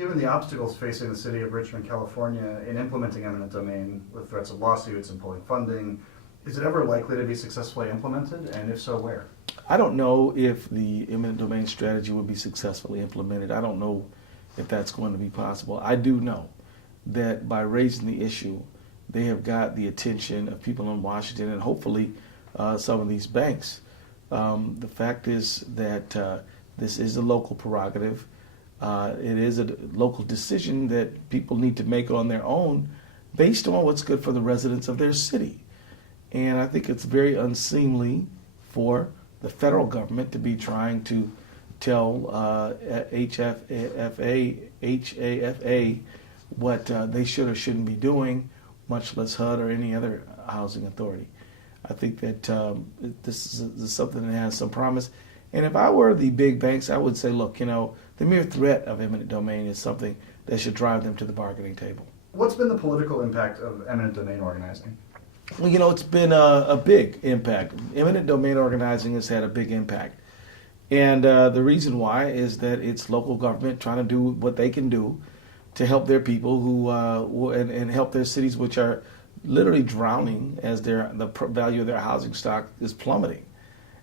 Given the obstacles facing the city of Richmond, California in implementing eminent domain with threats of lawsuits and pulling funding, is it ever likely to be successfully implemented, and if so, where? I don't know if the eminent domain strategy will be successfully implemented. I don't know if that's going to be possible. I do know that by raising the issue, they have got the attention of people in Washington and hopefully some of these banks. The fact is that this is a local prerogative. It is a local decision that people need to make on their own based on what's good for the residents of their city. And I think it's very unseemly for the federal government to be trying to tell HAFA what they should or shouldn't be doing, much less HUD or any other housing authority. I think that this is something that has some promise. And if I were the big banks, I would say, look, the mere threat of eminent domain is something that should drive them to the bargaining table. What's been the political impact of eminent domain organizing? Well, it's been a big impact. Eminent domain organizing has had a big impact. And the reason why is that it's local government trying to do what they can do to help their people and help their cities, which are literally drowning as the value of their housing stock is plummeting.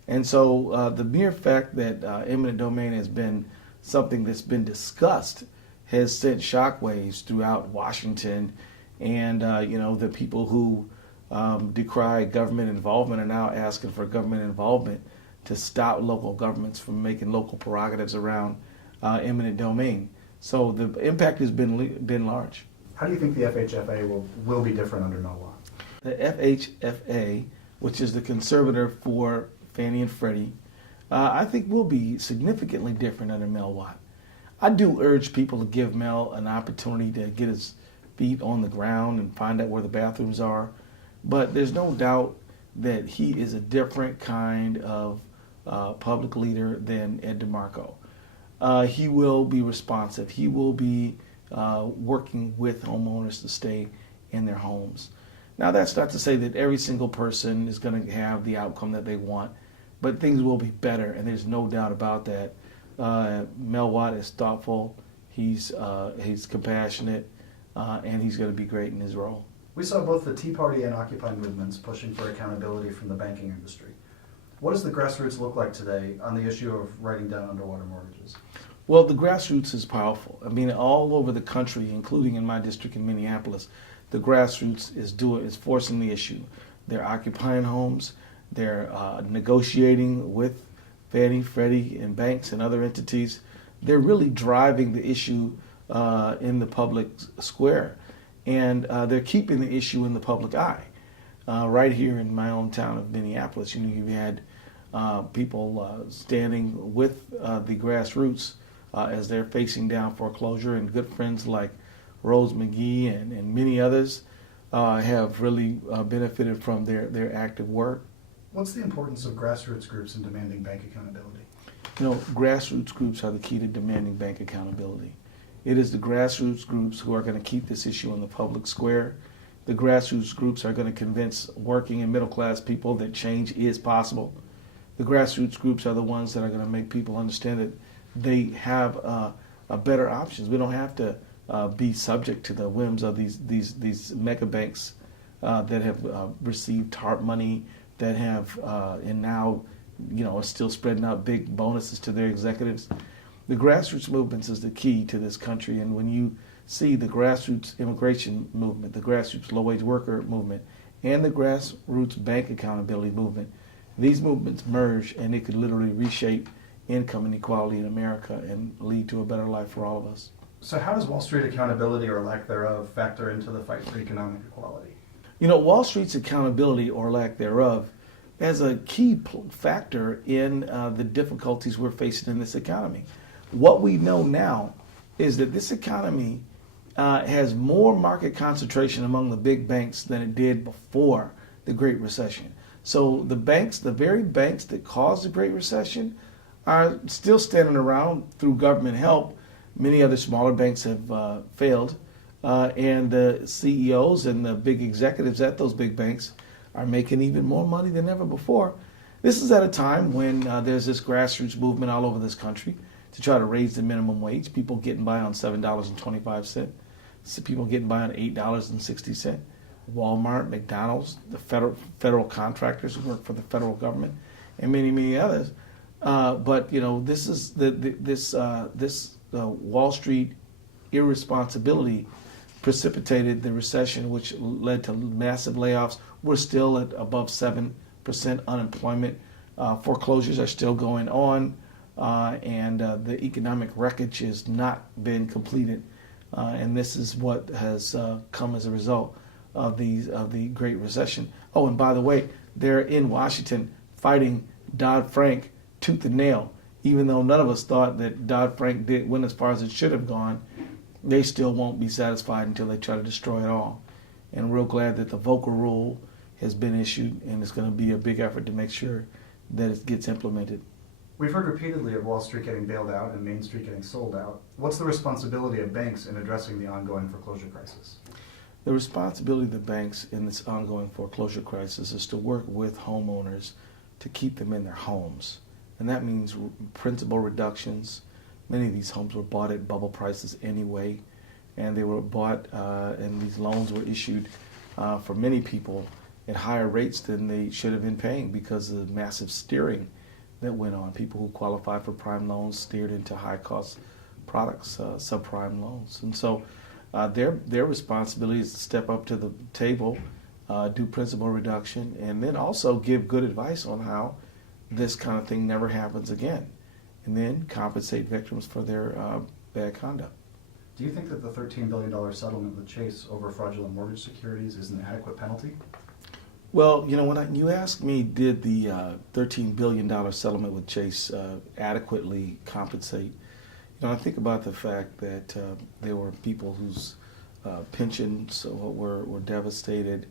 And so the mere fact that eminent domain has been something that's been discussed has sent shockwaves throughout Washington, and the people who decry government involvement are now asking for government involvement to stop local governments from making local prerogatives around eminent domain. So the impact has been large. How do you think the FHFA will be different under no law? The FHFA, which is the conservator for Fannie and Freddie, I think will be significantly different under Mel Watt. I do urge people to give Mel an opportunity to get his feet on the ground and find out where the bathrooms are. But there's no doubt that he is a different kind of public leader than Ed DeMarco. He will be responsive. He will be working with homeowners to stay in their homes. Now, that's not to say that every single person is going to have the outcome that they want, but things will be better, and there's no doubt about that. Mel Watt is thoughtful, he's compassionate, and he's going to be great in his role. We saw both the Tea Party and Occupy movements pushing for accountability from the banking industry. What does the grassroots look like today on the issue of writing down underwater mortgages? Well, the grassroots is powerful. I mean, all over the country, including in my district in Minneapolis, the grassroots is forcing the issue. They're occupying homes. They're negotiating with Fannie, Freddie, and banks and other entities. They're really driving the issue in the public square, and they're keeping the issue in the public eye. Right here in my own town of Minneapolis, you had people standing with the grassroots as they're facing down foreclosure, and good friends like Rose McGee and many others have really benefited from their active work. What's the importance of grassroots groups in demanding bank accountability? Grassroots groups are the key to demanding bank accountability. It is the grassroots groups who are going to keep this issue in the public square. The grassroots groups are going to convince working and middle class people that change is possible. The grassroots groups are the ones that are going to make people understand that they have a better options. We don't have to be subject to the whims of these mega banks that have received TARP money, that have and now are still spreading out big bonuses to their executives. The grassroots movements is the key to this country, and when you see the grassroots immigration movement, the grassroots low-wage worker movement, and the grassroots bank accountability movement, these movements merge, and it could literally reshape income inequality in America and lead to a better life for all of us. So how does Wall Street accountability or lack thereof factor into the fight for economic equality? Wall Street's accountability or lack thereof is a key factor in the difficulties we're facing in this economy. What we know now is that this economy has more market concentration among the big banks than it did before the Great Recession. So the very banks that caused the Great Recession are still standing around through government help. Many other smaller banks have failed, and the CEOs and the big executives at those big banks are making even more money than ever before. This is at a time when there's this grassroots movement all over this country to try to raise the minimum wage. People getting by on $7.25. People getting by on $8.60. Walmart, McDonald's, the federal contractors who work for the federal government, and many, many others. But this is this Wall Street irresponsibility precipitated the recession, which led to massive layoffs. We're still at above 7% unemployment. Foreclosures are still going on, and the economic wreckage has not been completed. And this is what has come as a result of the Great Recession. Oh, and by the way, they're in Washington fighting Dodd-Frank tooth and nail. Even though none of us thought that Dodd-Frank went as far as it should have gone, they still won't be satisfied until they try to destroy it all. And I'm real glad that the Volcker Rule has been issued, and it's going to be a big effort to make sure that it gets implemented. We've heard repeatedly of Wall Street getting bailed out and Main Street getting sold out. What's the responsibility of banks in addressing the ongoing foreclosure crisis? The responsibility of the banks in this ongoing foreclosure crisis is to work with homeowners to keep them in their homes. And that means principal reductions. Many of these homes were bought at bubble prices anyway, and they were bought, and these loans were issued for many people at higher rates than they should have been paying because of the massive steering that went on. People who qualified for prime loans steered into high-cost products, subprime loans. And so their responsibility is to step up to the table, do principal reduction, and then also give good advice on how this kind of thing never happens again, and then compensate victims for their bad conduct. Do you think that the $13 billion settlement with Chase over fraudulent mortgage securities is an adequate penalty? Well, when you ask me, did the $13 billion settlement with Chase adequately compensate? I think about the fact that there were people whose pensions were devastated,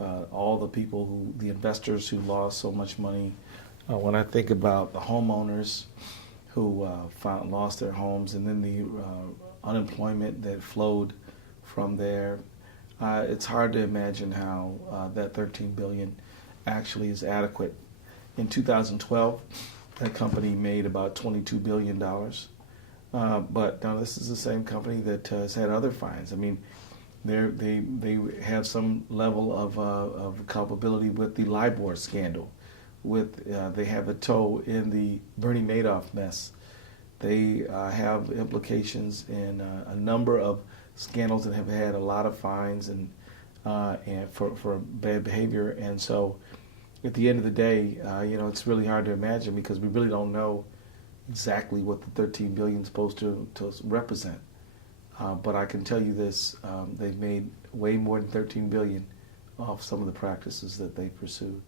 all the people the investors who lost so much money. When I think about the homeowners who lost their homes, and then the unemployment that flowed from there, it's hard to imagine how that $13 billion actually is adequate. In 2012, that company made about $22 billion. But now this is the same company that has had other fines. I mean, they have some level of culpability with the LIBOR scandal. They have a toe in the Bernie Madoff mess. They have implications in a number of scandals that have had a lot of fines and for bad behavior. And so, at the end of the day, it's really hard to imagine because we really don't know exactly what the $13 billion is supposed to represent. But I can tell you this: they've made way more than $13 billion off some of the practices that they pursued.